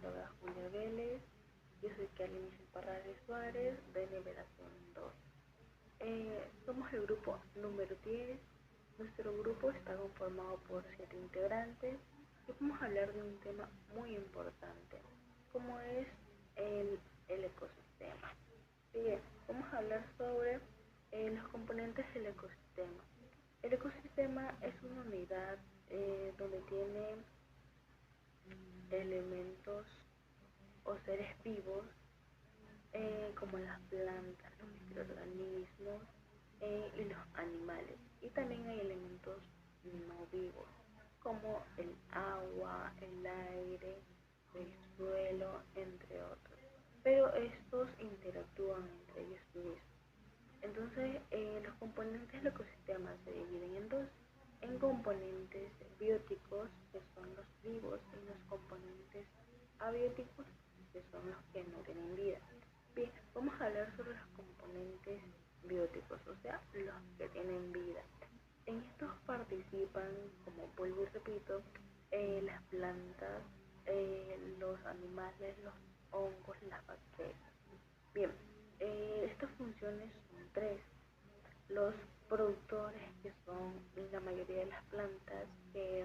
nutrióloga Julia Vélez. Yo soy Kelly Parrales Suárez de Liberación 2. Somos el grupo número 10. Nuestro grupo está conformado por 7 integrantes y vamos a hablar de un tema muy importante, como es el ecosistema. Bien, vamos a hablar sobre los componentes del ecosistema. El ecosistema es una unidad donde tiene elementos o seres vivos como las plantas, los microorganismos y los animales. Y también hay elementos no vivos como el agua, el aire, el suelo, entre otros. Pero estos interactúan entre ellos mismos. Entonces, los componentes del ecosistema se dividen en dos, en componentes bióticos, que son los vivos, y los componentes abióticos, que son los que no tienen vida. Bien, vamos a hablar sobre los componentes bióticos, o sea, los que tienen vida. En estos participan, como vuelvo y repito, las plantas, los animales, los hongos, las bacterias. Bien, estas funciones son tres. Los productores, que son la mayoría de las plantas, que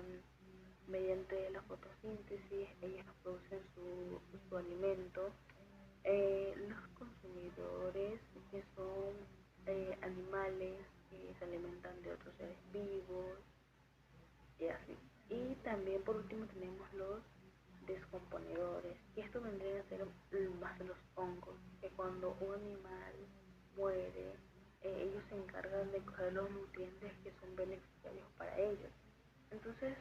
mediante la fotosíntesis ellas producen su alimento. Los consumidores, que son animales que se alimentan de otros seres vivos y así. Y también por último tenemos los descomponedores, y esto vendría a ser más de los hongos, que cuando un animal muere, ellos se encargan de coger los nutrientes que son beneficiarios para ellos. Entonces,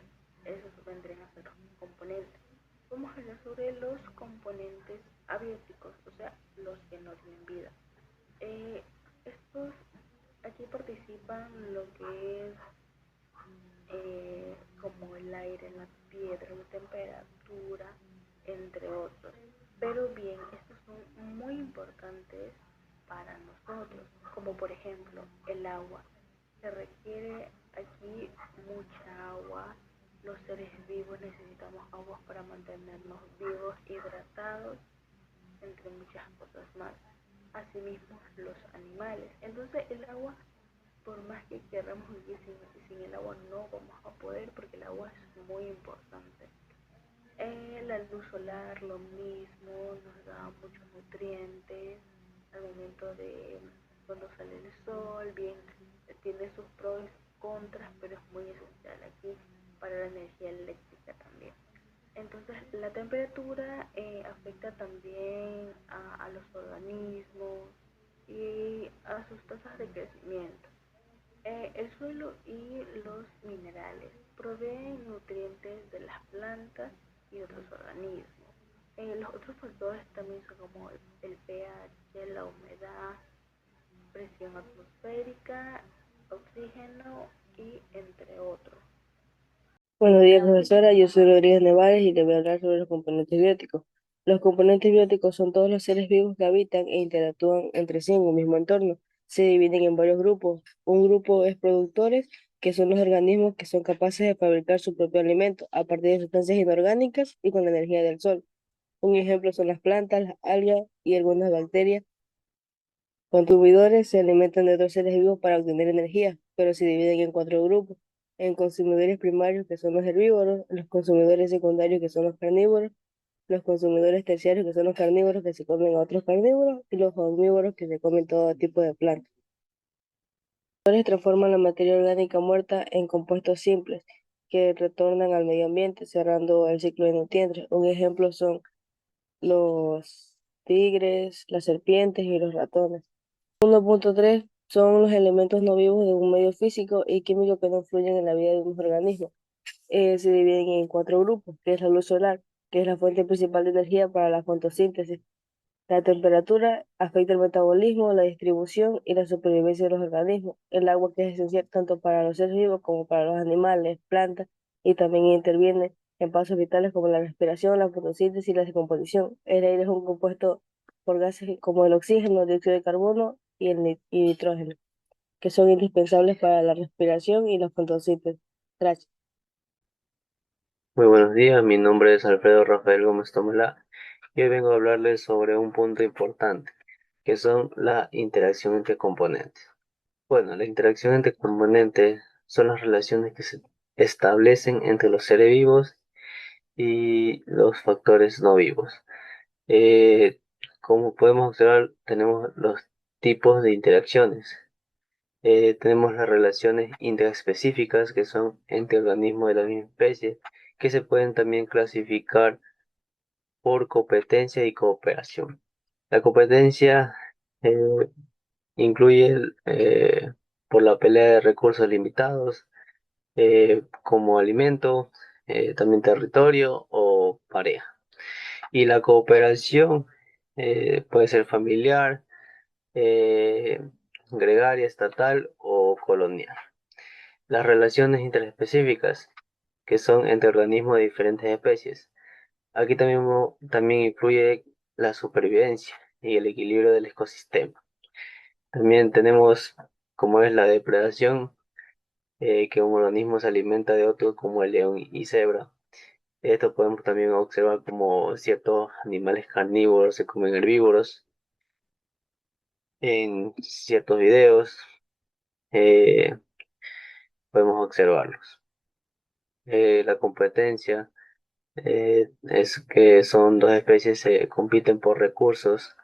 esos vendrían a ser los componentes. Vamos a hablar sobre los componentes abióticos, o sea, los que no tienen vida. Estos, aquí participan lo que es como el aire, la piedra, la temperatura, entre otros. Pero bien, estos son muy importantes para nosotros, como por ejemplo el agua. Se requiere aquí mucha agua. Los seres vivos necesitamos agua para mantenernos vivos, hidratados, entre muchas cosas más. Asimismo, los animales. Entonces, el agua, por más que queramos vivir sin el agua, no vamos a poder, porque el agua es muy importante. La luz solar, lo mismo, nos da muchos nutrientes al momento de cuando sale el sol. Bien, tiene sus pros y contras, pero es muy esencial aquí para la energía eléctrica también. Entonces, la temperatura afecta también a los organismos y a sus tasas de crecimiento. El suelo y los minerales proveen nutrientes de las plantas y otros organismos. Los otros factores también son como el pH, la humedad, presión atmosférica, oxígeno y entre otros. Buenos días, profesora. Yo soy Rodríguez Nevares y le voy a hablar sobre los componentes bióticos. Los componentes bióticos son todos los seres vivos que habitan e interactúan entre sí en un mismo entorno. Se dividen en varios grupos. Un grupo es productores, que son los organismos que son capaces de fabricar su propio alimento a partir de sustancias inorgánicas y con la energía del sol. Un ejemplo son las plantas, las algas y algunas bacterias. Consumidores se alimentan de otros seres vivos para obtener energía, pero se dividen en cuatro grupos: en consumidores primarios, que son los herbívoros; los consumidores secundarios, que son los carnívoros; los consumidores terciarios, que son los carnívoros que se comen a otros carnívoros; y los omnívoros, que se comen todo tipo de plantas. Los consumidores transforman la materia orgánica muerta en compuestos simples que retornan al medio ambiente, cerrando el ciclo de nutrientes. Un ejemplo son los tigres, las serpientes y los ratones. 1.3 son los elementos no vivos de un medio físico y químico que no influyen en la vida de un organismo. Se dividen en cuatro grupos, que es la luz solar, que es la fuente principal de energía para la fotosíntesis. La temperatura afecta el metabolismo, la distribución y la supervivencia de los organismos. El agua, que es esencial tanto para los seres vivos como para los animales, plantas, y también interviene en pasos vitales como la respiración, la fotosíntesis y la descomposición. El aire es un compuesto por gases como el oxígeno, el dióxido de carbono y el nitrógeno, que son indispensables para la respiración y la fotosíntesis. Gracias. Muy buenos días, mi nombre es Alfredo Rafael Gómez Tomelá Y hoy vengo a hablarles sobre un punto importante, que son la interacción entre componentes. Bueno, la interacción entre componentes son las relaciones que se establecen entre los seres vivos y los factores no vivos. Eh, Como podemos observar, tenemos los tipos de interacciones. Tenemos las relaciones intraespecíficas, que son entre organismos de la misma especie, que se pueden también clasificar por competencia y cooperación. La competencia eh, incluye por la pelea de recursos limitados, como alimento, también territorio o pareja. Y la cooperación puede ser familiar, eh, gregaria, estatal o colonial. Las relaciones interespecíficas, que son entre organismos de diferentes especies. Aquí también influye la supervivencia y el equilibrio del ecosistema. También tenemos como es la depredación, que un organismo se alimenta de otro como el león y cebra. Esto podemos también observar como ciertos animales carnívoros se comen herbívoros en ciertos videos. eh, Podemos observarlos. La competencia es que son dos especies que compiten por recursos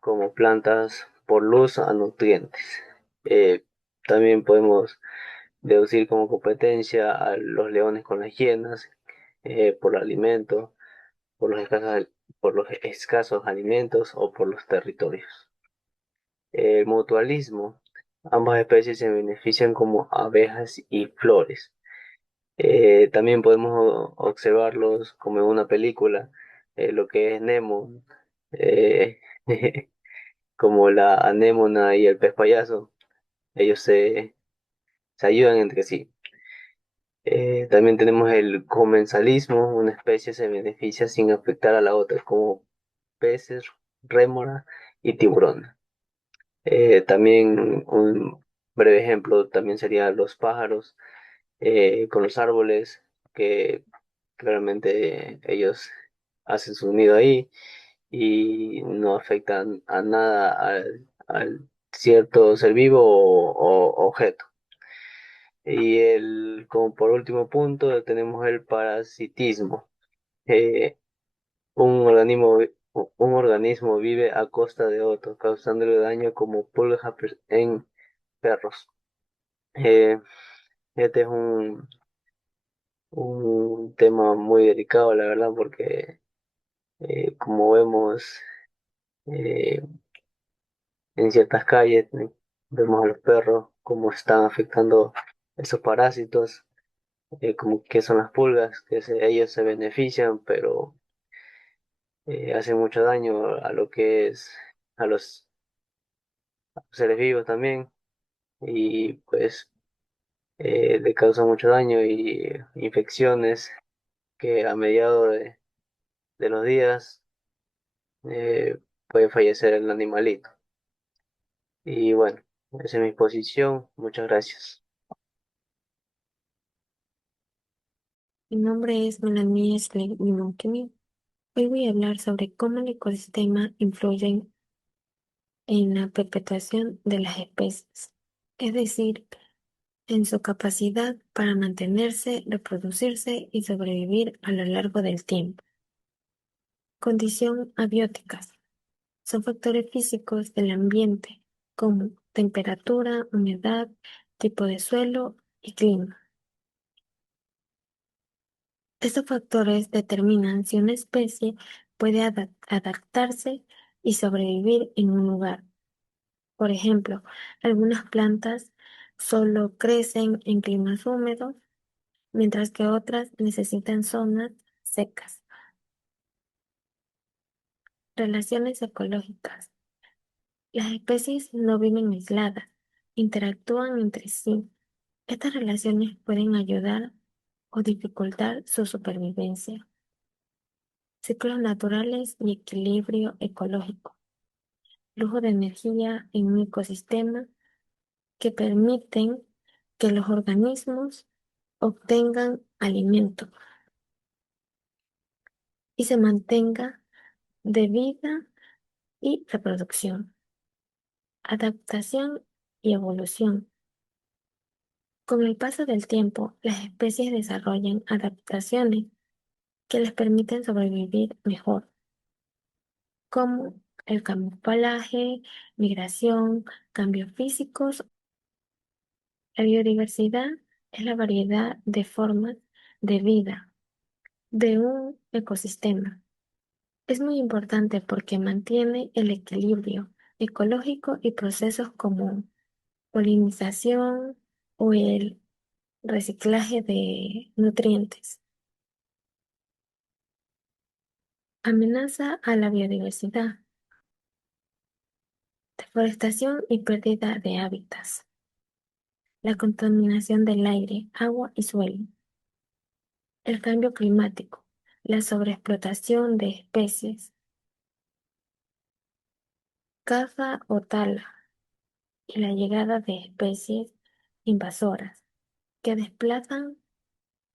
como plantas por luz a nutrientes. Eh, También podemos deducir como competencia a los leones con las hienas, por alimento, por los escasos alimentos o por los territorios. El mutualismo. Ambas especies se benefician como abejas y flores. También podemos observarlos como en una película, lo que es Nemo, eh, como la anémona y el pez payaso. Ellos se ayudan entre sí. También tenemos el comensalismo, una especie se beneficia sin afectar a la otra, como peces, rémora y tiburón. También un breve ejemplo también sería los pájaros, con los árboles, que claramente ellos hacen su nido ahí y no afectan a nada al cierto ser vivo o objeto. Y como por último punto, tenemos el parasitismo. Eh, un organismo vive a costa de otro, causándole daño como pulgas en perros. Eh, este es un tema muy delicado, la verdad, porque como vemos eh, en ciertas calles, vemos a los perros cómo están afectando esos parásitos, como que son las pulgas, ellos se benefician, pero hacen mucho daño a lo que es a los seres vivos también, y pues le causan mucho daño y infecciones que a mediados de los días puede fallecer el animalito. Y bueno, esa es mi posición. Muchas gracias. Mi nombre es Melanie Slay Wimonkemi. Hoy voy a hablar sobre cómo el ecosistema influye en la perpetuación de las especies, es decir, en su capacidad para mantenerse, reproducirse y sobrevivir a lo largo del tiempo. Condición abióticas. Son factores físicos del ambiente, como temperatura, humedad, tipo de suelo y clima. Estos factores determinan si una especie puede adaptarse y sobrevivir en un lugar. Por ejemplo, algunas plantas solo crecen en climas húmedos, mientras que otras necesitan zonas secas. Relaciones ecológicas. Las especies no viven aisladas, interactúan entre sí. Estas relaciones pueden ayudar o dificultar su supervivencia. Ciclos naturales y equilibrio ecológico. Flujo de energía en un ecosistema que permiten que los organismos obtengan alimento y se mantenga de vida y reproducción, adaptación y evolución. Con el paso del tiempo, las especies desarrollan adaptaciones que les permiten sobrevivir mejor, como el camuflaje, migración, cambios físicos. La biodiversidad es la variedad de formas de vida de un ecosistema. Es muy importante porque mantiene el equilibrio ecológico y procesos como polinización o el reciclaje de nutrientes. Amenaza a la biodiversidad, deforestación y pérdida de hábitats, la contaminación del aire, agua y suelo, el cambio climático, la sobreexplotación de especies, caza o tala y la llegada de especies invasoras que desplazan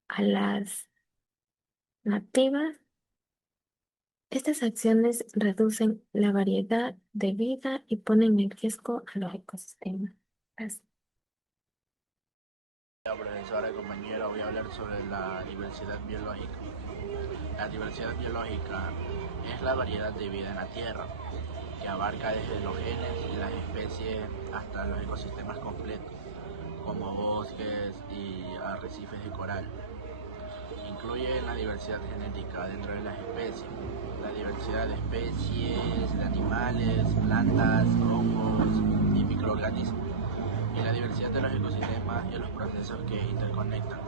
a las nativas. Estas acciones reducen la variedad de vida y ponen en riesgo a los ecosistemas. Gracias. Hola, profesora, compañera, voy a hablar sobre la diversidad biológica. La diversidad biológica es la variedad de vida en la Tierra, que abarca desde los genes y las especies hasta los ecosistemas completos, como bosques y arrecifes de coral. Incluye la diversidad genética dentro de las especies, la diversidad de especies, de animales, plantas, hongos y microorganismos, y la diversidad de los ecosistemas y los procesos que interconectan.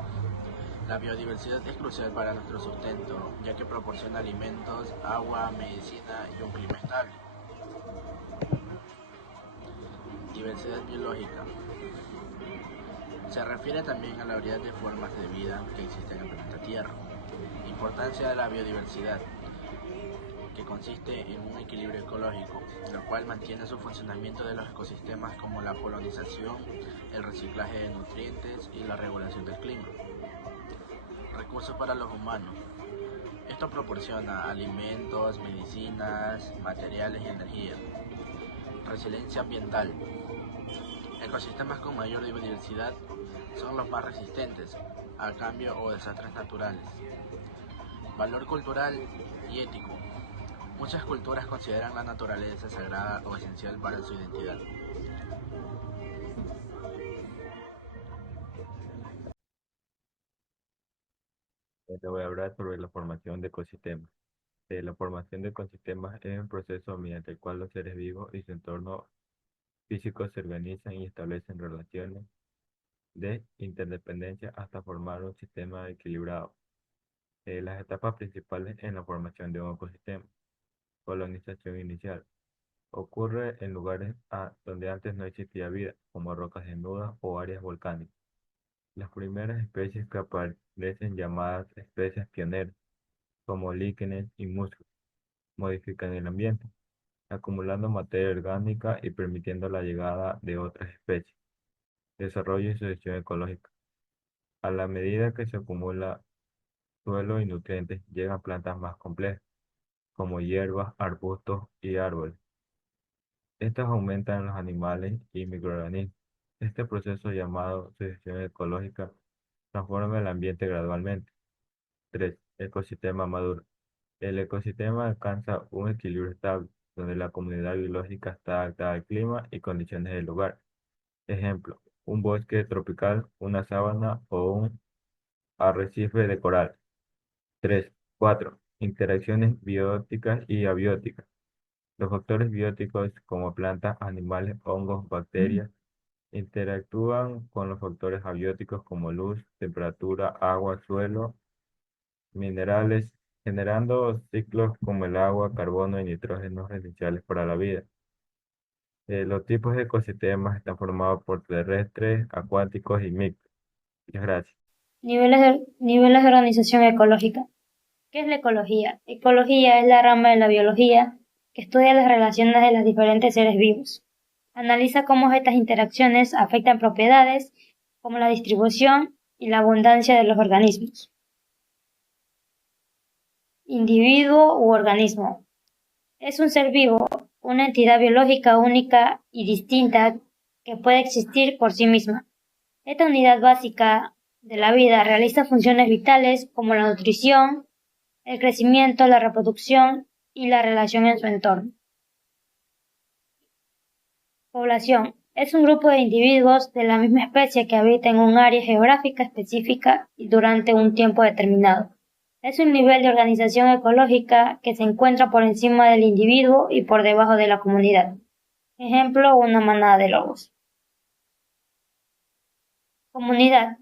La biodiversidad es crucial para nuestro sustento, ya que proporciona alimentos, agua, medicina y un clima estable. Diversidad biológica. Se refiere también a la variedad de formas de vida que existen en el planeta Tierra. Importancia de la biodiversidad, que consiste en un equilibrio ecológico, el cual mantiene su funcionamiento de los ecosistemas como la polinización, el reciclaje de nutrientes y la regulación del clima. Recursos para los humanos. Esto proporciona alimentos, medicinas, materiales y energía. Resiliencia ambiental. Ecosistemas con mayor biodiversidad son los más resistentes a cambios o desastres naturales. Valor cultural y ético. Muchas culturas consideran la naturaleza sagrada o esencial para su identidad. Te voy a hablar sobre la formación de ecosistemas. La formación de ecosistemas es un proceso mediante el cual los seres vivos y su entorno físico se organizan y establecen relaciones de interdependencia hasta formar un sistema equilibrado. Las etapas principales en la formación de un ecosistema. Colonización inicial. Ocurre en lugares donde antes no existía vida, como rocas desnudas o áreas volcánicas. Las primeras especies que aparecen llamadas especies pioneras, como líquenes y musgos, modifican el ambiente, acumulando materia orgánica y permitiendo la llegada de otras especies. Desarrollo y sucesión ecológica. A la medida que se acumula suelo y nutrientes, llegan plantas más complejas, como hierbas, arbustos y árboles. Estas aumentan los animales y microorganismos. Este proceso llamado sucesión ecológica transforma el ambiente gradualmente. 3. Ecosistema maduro. El ecosistema alcanza un equilibrio estable, donde la comunidad biológica está adaptada al clima y condiciones del lugar. Ejemplo, un bosque tropical, una sabana o un arrecife de coral. 3. 4. Interacciones bióticas y abióticas. Los factores bióticos como plantas, animales, hongos, bacterias, interactúan con los factores abióticos como luz, temperatura, agua, suelo, minerales, generando ciclos como el agua, carbono y nitrógeno esenciales para la vida. Los tipos de ecosistemas están formados por terrestres, acuáticos y mixtos. Muchas gracias. Niveles de organización ecológica. ¿Qué es la ecología? Ecología es la rama de la biología que estudia las relaciones de los diferentes seres vivos. Analiza cómo estas interacciones afectan propiedades como la distribución y la abundancia de los organismos. Individuo u organismo. Es un ser vivo, una entidad biológica única y distinta que puede existir por sí misma. Esta unidad básica de la vida realiza funciones vitales como la nutrición, el crecimiento, la reproducción y la relación en su entorno. Población. Es un grupo de individuos de la misma especie que habita en un área geográfica específica y durante un tiempo determinado. Es un nivel de organización ecológica que se encuentra por encima del individuo y por debajo de la comunidad. Ejemplo, una manada de lobos. Comunidad.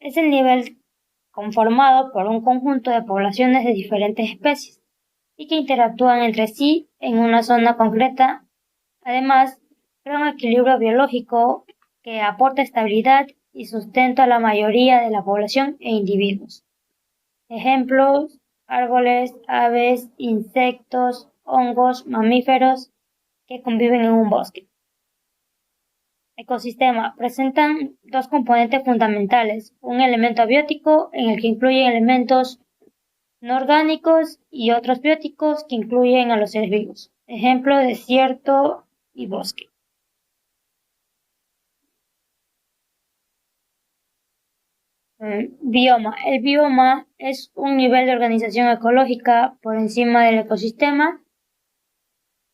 Es el nivel conformado por un conjunto de poblaciones de diferentes especies y que interactúan entre sí en una zona concreta. Además, crea un equilibrio biológico que aporta estabilidad y sustento a la mayoría de la población e individuos. Ejemplos: árboles, aves, insectos, hongos, mamíferos que conviven en un bosque. Ecosistema. Presentan dos componentes fundamentales: un elemento abiótico en el que incluyen elementos no orgánicos y otros bióticos que incluyen a los seres vivos. Ejemplo: desierto y bosque. Bioma. El bioma es un nivel de organización ecológica por encima del ecosistema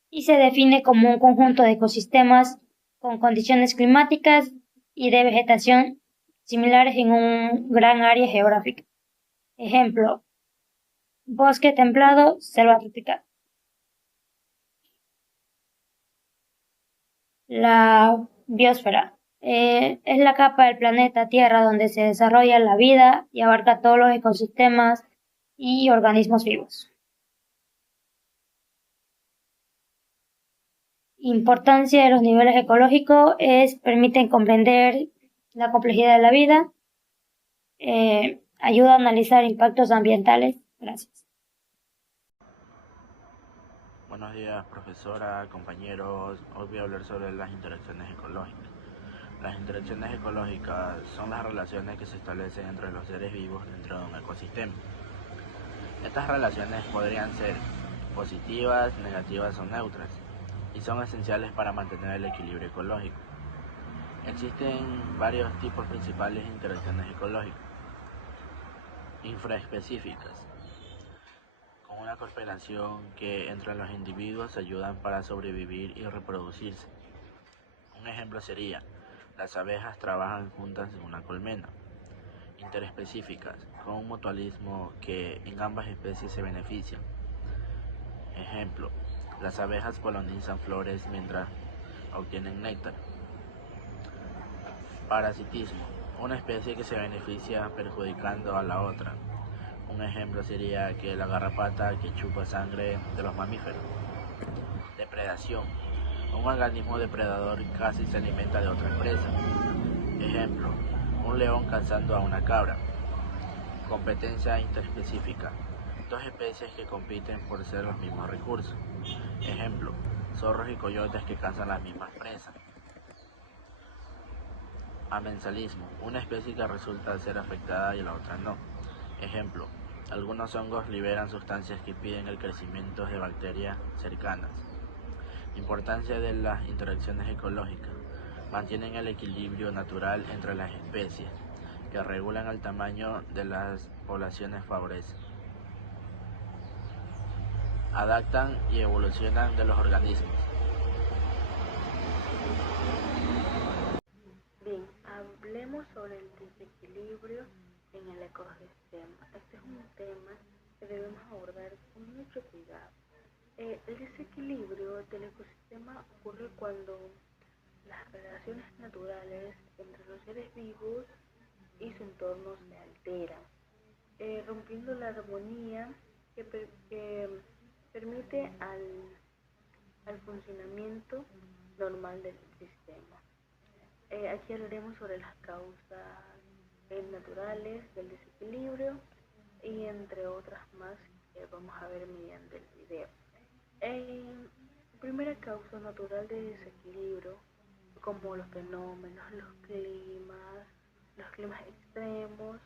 y se define como un conjunto de ecosistemas con condiciones climáticas y de vegetación similares en un gran área geográfica. Ejemplo: bosque templado, selva tropical. La biosfera es la capa del planeta Tierra donde se desarrolla la vida y abarca todos los ecosistemas y organismos vivos. Importancia de los niveles ecológicos permiten comprender la complejidad de la vida, ayuda a analizar impactos ambientales. Gracias. Buenos días, profesora, compañeros. Hoy voy a hablar sobre las interacciones ecológicas. Las interacciones ecológicas son las relaciones que se establecen entre los seres vivos dentro de un ecosistema. Estas relaciones podrían ser positivas, negativas o neutras, y son esenciales para mantener el equilibrio ecológico. Existen varios tipos principales de interacciones ecológicas. Infraespecíficas, con una cooperación que entre los individuos ayudan para sobrevivir y reproducirse. Un ejemplo sería: las abejas trabajan juntas en una colmena. Interespecíficas, con un mutualismo que en ambas especies se benefician. Ejemplo: las abejas polinizan flores mientras obtienen néctar. Parasitismo, una especie que se beneficia perjudicando a la otra. Un ejemplo sería que la garrapata que chupa sangre de los mamíferos. Depredación, un organismo depredador casi se alimenta de otra presa. Ejemplo: un león cazando a una cabra. Competencia interespecífica, dos especies que compiten por ser los mismos recursos. Ejemplo: zorros y coyotes que cazan las mismas presas. Amensalismo, una especie que resulta ser afectada y la otra no. Ejemplo: algunos hongos liberan sustancias que impiden el crecimiento de bacterias cercanas. Importancia de las interacciones ecológicas. Mantienen el equilibrio natural entre las especies, que regulan el tamaño de las poblaciones favorecen. Adaptan y evolucionan de los organismos. Bien, hablemos sobre el desequilibrio en el ecosistema. Este es un tema que debemos abordar con mucho cuidado. El desequilibrio del ecosistema ocurre cuando las relaciones naturales entre los seres vivos y su entorno se alteran, rompiendo la armonía que permite al funcionamiento normal del sistema. Aquí hablaremos sobre las causas naturales del desequilibrio y entre otras más que vamos a ver mediante el video. Primera causa natural de desequilibrio, como los fenómenos, los climas extremos,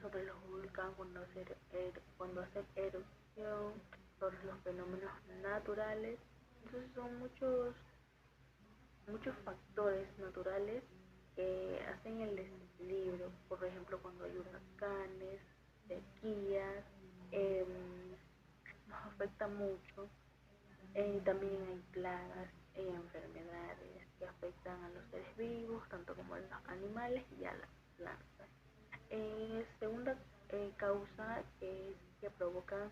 sobre los volcanes cuando hacen erupción, sobre los fenómenos naturales. Entonces son muchos factores naturales que hacen el desequilibrio. Por ejemplo, cuando hay huracanes, sequías, nos afecta mucho. También hay plagas y enfermedades que afectan a los seres vivos, tanto como a los animales y a las plantas. Segunda causa es que provocan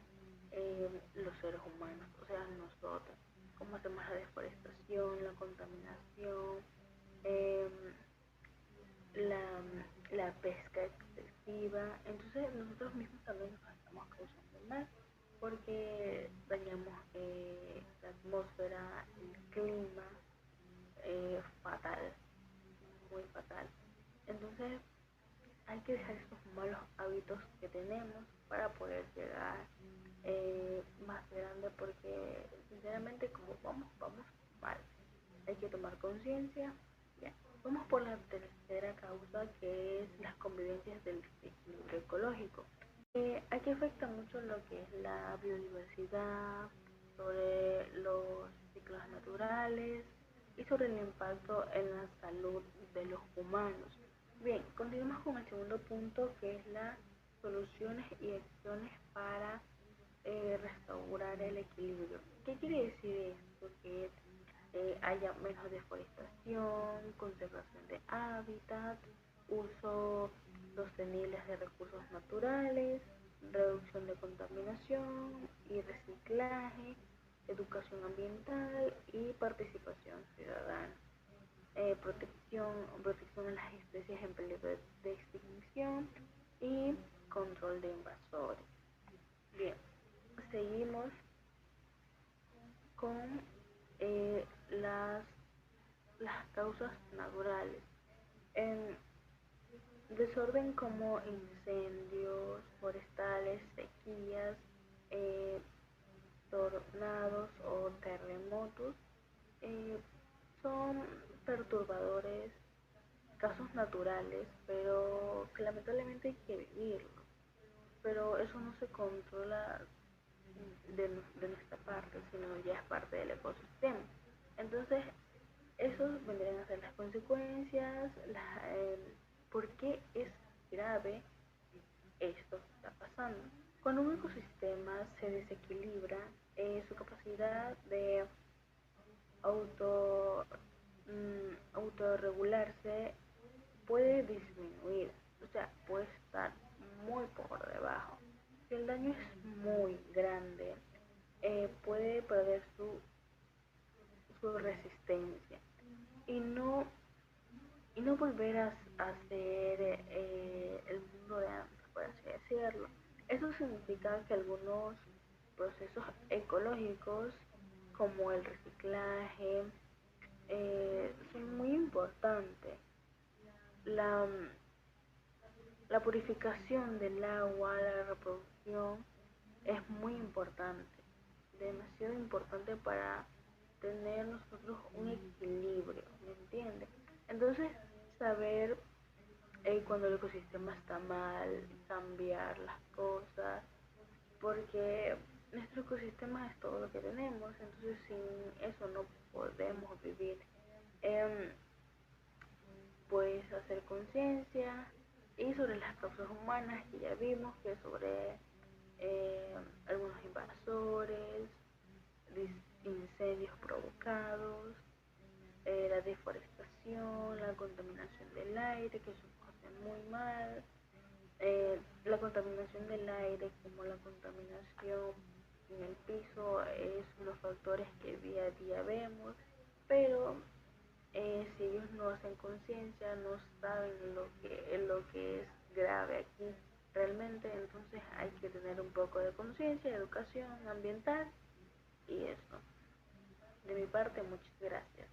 los seres humanos, o sea, nosotros, como hacemos la deforestación, la contaminación, eh, la pesca excesiva. Entonces nosotros mismos también nos estamos causando mal porque dañamos la atmósfera, el clima, fatal, muy fatal. Entonces hay que dejar esos malos hábitos que tenemos para poder llegar más grande, porque sinceramente como vamos mal. Hay que tomar conciencia. Bien, vamos por la tercera causa, que es las convivencias del desequilibrio ecológico. Aquí afecta mucho lo que es la biodiversidad, sobre los ciclos naturales y sobre el impacto en la salud de los humanos. Bien, continuamos con el segundo punto, que es las soluciones y acciones para restaurar el equilibrio. ¿Qué quiere decir esto? Que haya menos deforestación, conservación de hábitat, uso sostenibles de recursos naturales, reducción de contaminación y reciclaje, educación ambiental y participación ciudadana, protección a las especies en peligro de extinción y control de invasores. Bien, seguimos con las causas naturales. En desorden como incendios forestales, sequías, eh, tornados o terremotos, son perturbadores, casos naturales, pero que lamentablemente hay que vivirlo. Pero eso no se controla de nuestra parte, sino ya es parte del ecosistema. Entonces, esos vendrían a ser las consecuencias, por qué es grave esto que está pasando. Cuando un ecosistema se desequilibra, su capacidad de auto, autorregularse puede disminuir, o sea, puede estar muy por debajo. Si el daño es muy grande, puede perder su resistencia y no volver a ser el mundo de antes, por así decirlo. Eso significa que algunos procesos ecológicos como el reciclaje son muy importantes. La, la purificación del agua, la reproducción es muy importante, demasiado importante para tener nosotros un equilibrio, ¿me entiendes? Entonces, saber cuando el ecosistema está mal, cambiar las cosas, porque nuestro ecosistema es todo lo que tenemos, entonces sin eso no podemos vivir. Pues hacer conciencia y sobre las causas humanas, que ya vimos que sobre algunos invasores, incendios provocados, la deforestación, la contaminación del aire, que eso hace muy mal, la contaminación del aire como la contaminación en el piso es unos factores que día a día vemos, pero si ellos no hacen conciencia, no saben lo que es grave aquí realmente, entonces hay que tener un poco de conciencia, educación ambiental y eso. De mi parte, muchas gracias.